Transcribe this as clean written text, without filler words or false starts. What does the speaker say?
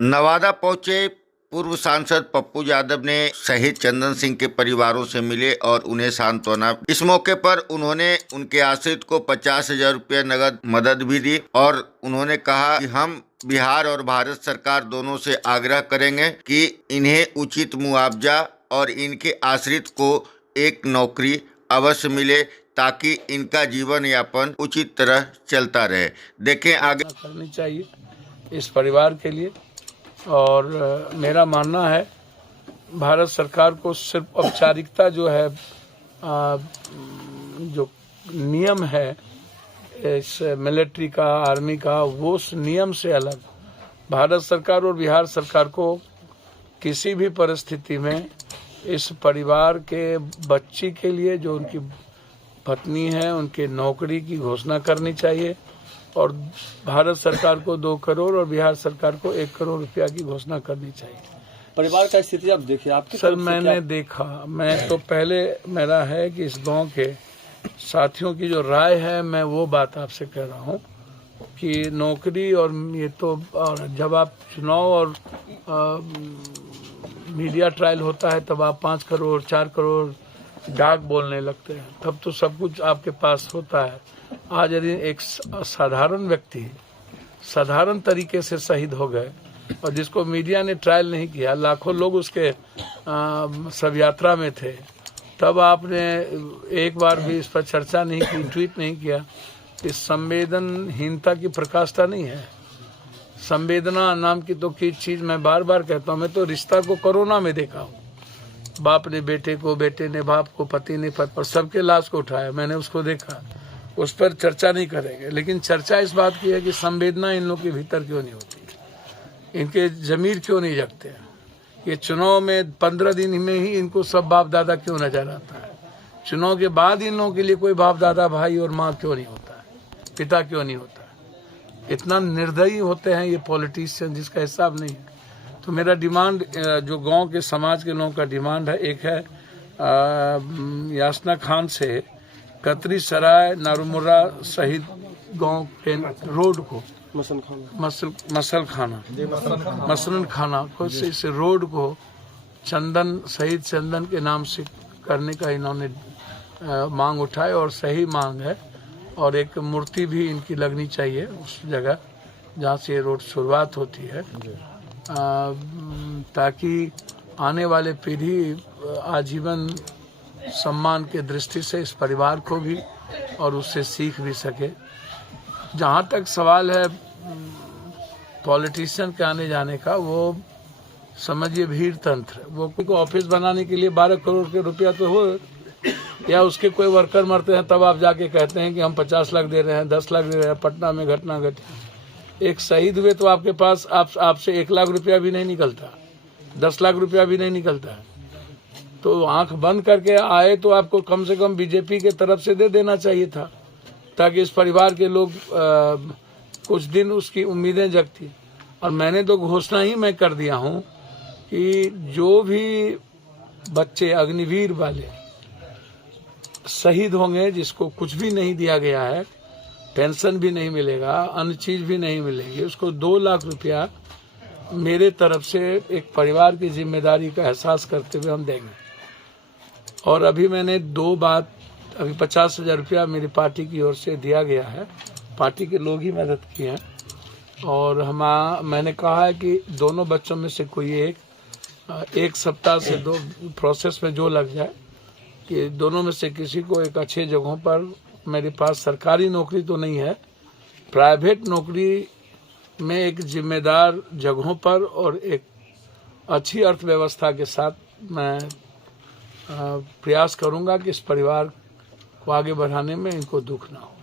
नवादा पहुंचे पूर्व सांसद पप्पू यादव ने शहीद चंदन सिंह के परिवारों से मिले और उन्हें सांत्वना। इस मौके पर उन्होंने उनके आश्रित को 50,000 रुपये नगद मदद भी दी और उन्होंने कहा कि हम बिहार और भारत सरकार दोनों से आग्रह करेंगे कि इन्हें उचित मुआवजा और इनके आश्रित को एक नौकरी अवश्य मिले ताकि इनका जीवन यापन उचित तरह चलता रहे। देखें आगे करनी चाहिए इस परिवार के लिए। और मेरा मानना है भारत सरकार को सिर्फ औपचारिकता जो है जो नियम है इस मिलिट्री का, आर्मी का, वो उस नियम से अलग भारत सरकार और बिहार सरकार को किसी भी परिस्थिति में इस परिवार के बच्ची के लिए जो उनकी पत्नी है उनके नौकरी की घोषणा करनी चाहिए और भारत सरकार को 2 करोड़ और बिहार सरकार को 1 करोड़ रुपया की घोषणा करनी चाहिए। परिवार का स्थिति आप देखिए आपके सर मैंने देखा, मैं तो पहले मेरा है कि इस गांव के साथियों की जो राय है मैं वो बात आपसे कह रहा हूँ कि नौकरी और ये तो जब आप चुनाव और मीडिया ट्रायल होता है तब आप 5 करोड़ 4 करोड़ डाक बोलने लगते हैं, तब तो सब कुछ आपके पास होता है। आज यदि एक साधारण व्यक्ति साधारण तरीके से शहीद हो गए और जिसको मीडिया ने ट्रायल नहीं किया, लाखों लोग उसके शव यात्रा में थे, तब आपने एक बार भी इस पर चर्चा नहीं की, ट्वीट नहीं किया। इस संवेदनहीनता की प्रकाष्ठा नहीं है। संवेदना नाम की तो की चीज मैं बार बार कहता हूँ। मैं तो रिश्ता को कोरोना में देखा हूँ, बाप ने बेटे को, बेटे ने बाप को, पति ने पति पर, सबके लाश को उठाया, मैंने उसको देखा। उस पर चर्चा नहीं करेंगे, लेकिन चर्चा इस बात की है कि संवेदना इन लोगों के भीतर क्यों नहीं होती, इनके जमीर क्यों नहीं जगते हैं। ये चुनाव में 15 दिन में ही इनको सब बाप दादा क्यों नजर आता है, चुनाव के बाद इन लोगों के लिए कोई बाप दादा, भाई और माँ क्यों नहीं होता है, पिता क्यों नहीं होता है। इतना निर्दयी होते हैं ये पॉलिटिशियन जिसका हिसाब नहीं है। तो मेरा डिमांड जो गांव के समाज के लोगों का डिमांड है, एक है यासना खान से कतरी सराय नारुमुरा शहीद गांव के रोड को मसलन खाना को से इस रोड को चंदन, शहीद चंदन के नाम से करने का इन्होंने मांग उठाए और सही मांग है। और एक मूर्ति भी इनकी लगनी चाहिए उस जगह जहाँ से ये रोड शुरुआत होती है, ताकि आने वाले पीढ़ी आजीवन सम्मान के दृष्टि से इस परिवार को भी और उससे सीख भी सके। जहाँ तक सवाल है पॉलिटिशियन के आने जाने का, वो समझिए भीड़ तंत्र, वो कोई ऑफिस बनाने के लिए 12 करोड़ के रुपया तो हो, या उसके कोई वर्कर मरते हैं तब आप जाके कहते हैं कि हम 50 लाख दे रहे हैं, 10 लाख दे रहे हैं। पटना में घटना घटी, एक शहीद हुए तो आपके पास आपसे 1 लाख रुपया भी नहीं निकलता, 10 लाख रुपया भी नहीं निकलता है। तो आंख बंद करके आए तो आपको कम से कम बीजेपी के तरफ से दे देना चाहिए था, ताकि इस परिवार के लोग कुछ दिन उसकी उम्मीदें जगती। और मैंने तो घोषणा ही मैं कर दिया हूँ कि जो भी बच्चे अग्निवीर वाले शहीद होंगे, जिसको कुछ भी नहीं दिया गया है, पेंशन भी नहीं मिलेगा, अन्य चीज भी नहीं मिलेगी, उसको 2 लाख रुपया मेरे तरफ से एक परिवार की जिम्मेदारी का एहसास करते हुए हम देंगे। और अभी मैंने 2 बात, अभी 50,000 रुपया मेरी पार्टी की ओर से दिया गया है, पार्टी के लोग ही मदद किए हैं। और मैंने कहा है कि दोनों बच्चों में से कोई एक सप्ताह से 2 प्रोसेस में जो लग जाए, कि दोनों में से किसी को एक अच्छे जगहों पर, मेरे पास सरकारी नौकरी तो नहीं है, प्राइवेट नौकरी में एक जिम्मेदार जगहों पर और एक अच्छी अर्थव्यवस्था के साथ मैं प्रयास करूंगा कि इस परिवार को आगे बढ़ाने में इनको दुख ना हो।